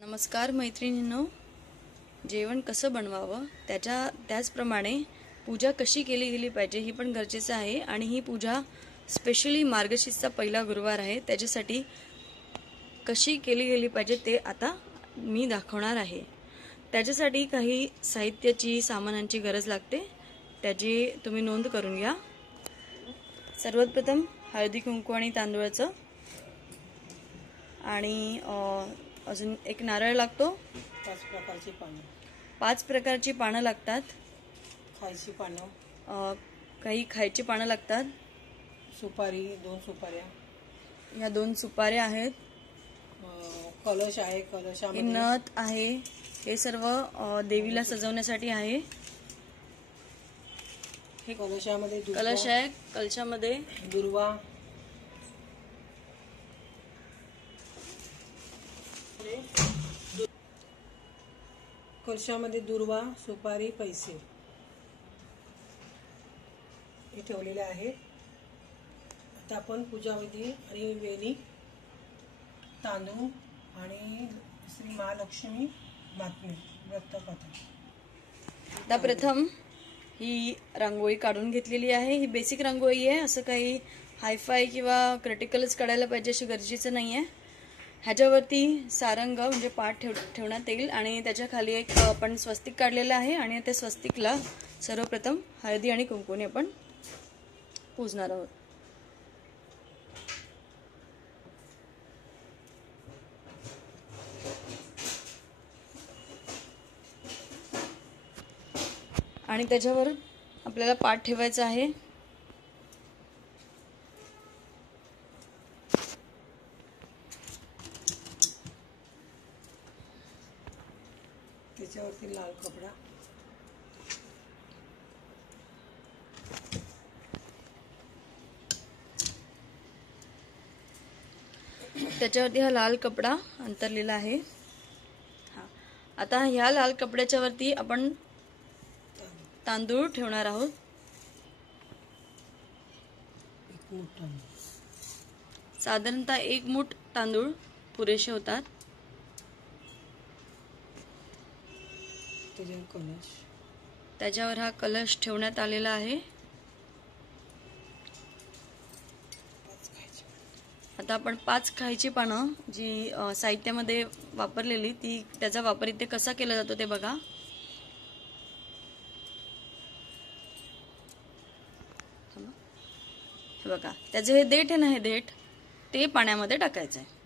नमस्कार मैत्रिणींनो, जेवण कसं बनवावं त्याचप्रमाणे पूजा कशी केली गेली पाहिजे ही पण गरजेचं आहे। आणि ही पूजा स्पेशली मार्गशीर्षचा पहिला गुरुवार आहे, त्याच्यासाठी कशी केली गेली पाहिजे ते आता मी दाखवणार आहे। त्याच्यासाठी काही साहित्याची सामानांची गरज लागते, त्याची तुम्ही नोंद करून घ्या। सर्वात प्रथम हळदी कुंकू आणि तांदूळाचं, आणि अजून एक नारळ लागतो। 5 प्रकारची पानं लागतात। खायची पानं, काही खायची पानं लागतात। सुपारी 2 सुपाऱ्या, या 2 सुपाऱ्या आहेत। कलश आहे, कलशामध्ये नथ आहे, हे सर्व देवीला सजवण्यासाठी आहे। हे कलशामध्ये कलश आहे, कलशामध्ये दुर्वा, कलशामध्ये दुर्वा, सुपारी, पैसे हे ठेवलेले आहे। आता आपण पूजाविधी आणि वेणी, तांदूळ आणि श्री महालक्ष्मी मातमी व्रतकथा। आता प्रथम ही रांगोळी काढून घेतलेली आहे। ही बेसिक रांगोळी आहे, असं काही हायफाय किंवा क्रिटिकलच काढायला पाहिजे अशी गरजेचं नाही आहे। ह्याच्यावरती सारंग म्हणजे पाठ ठेवण्यात येईल, आणि त्याच्या खाली एक आपण स्वस्तिक काढलेलं आहे, आणि त्या स्वस्तिकला सर्वप्रथम हळदी आणि कुंकूने आपण पूजणार आहोत। आणि त्याच्यावर आपल्याला पाठ ठेवायचा आहे। त्याच्यावरती लाल कपडा, त्याच्यावरती हा लाल कपडा अंतरलेला आहे। आता ह्या लाल कपड्याच्या वरती आपण तांदूळ ठेवणार आहोत। साधारणतः 1 मूठ तांदूळ पुरेसे होतात। त्याच्यावर हा कलश ठेवण्यात आलेला आहे। आता आपण 5 खायची पानं जी साहित्यामध्ये वापरलेली त्याचा वापर इथे कसा केला जातो ते बघा। हे बघा, त्याचे हे देठ आहे ना, हे देठ ते पाण्यामध्ये टाकायचं आहे।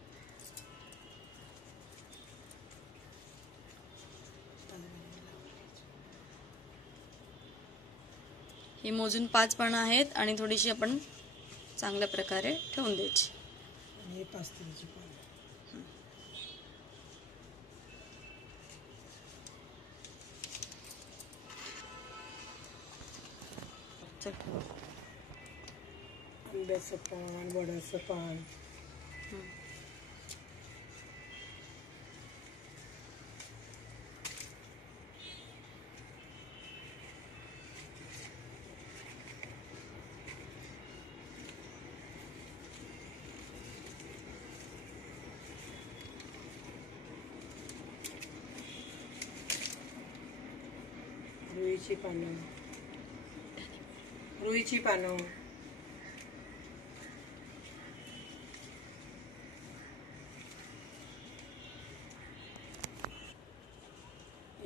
ही मोजून 5 पानं आहेत, आणि थोडीशी आपण चांगल्या प्रकारे ठेवून द्यायची। हे पास्तरीची पानं, आंब्याचं पान, वडाचं पान, रुईची पानं, रुईची पानं,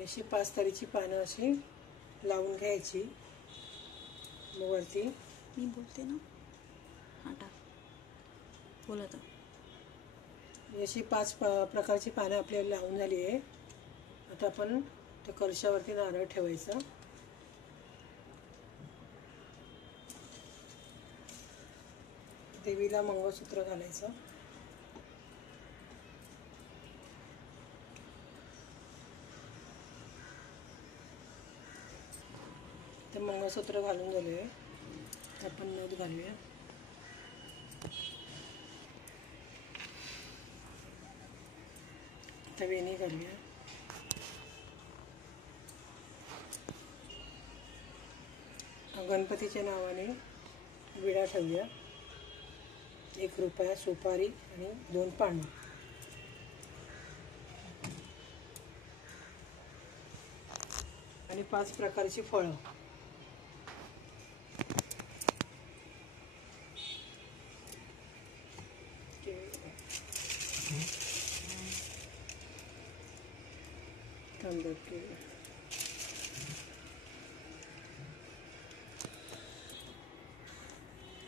अशी 5 तरीची पानं अशी लावून घ्यायची। मग वरती मी बोलते ना, हा टाक, बोला तर। अशी 5 प्रकारची पानं आपल्याला लावून झाली आहे। आता आपण त्या कलशावरती नारळ ठेवायचा, देवीला मंगळसूत्र घालायचं, ते मंगळसूत्र घालून झाले। आपण नथ घालूया। आता वेणी घालूया। गणपतीच्या नावाने विडा ठेवूया। 1 रुपया, सुपारी आणि 2 पानं। आणि 5 प्रकारची फळं.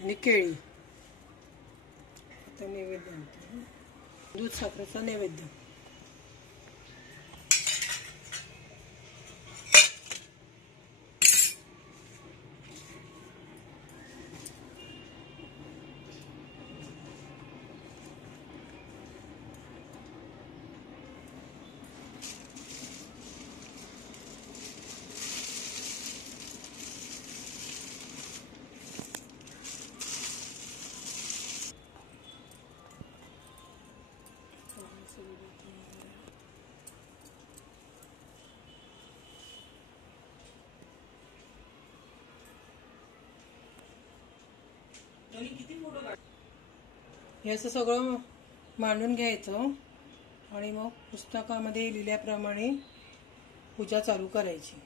आणि केळी. आता नैवेद्य आणते. दूध साखरेचा नैवेद्य. हे असं सगळं मांडून घ्यायचं आणि मग पुस्तकामध्ये लिहिल्याप्रमाणे पूजा चालू करायची.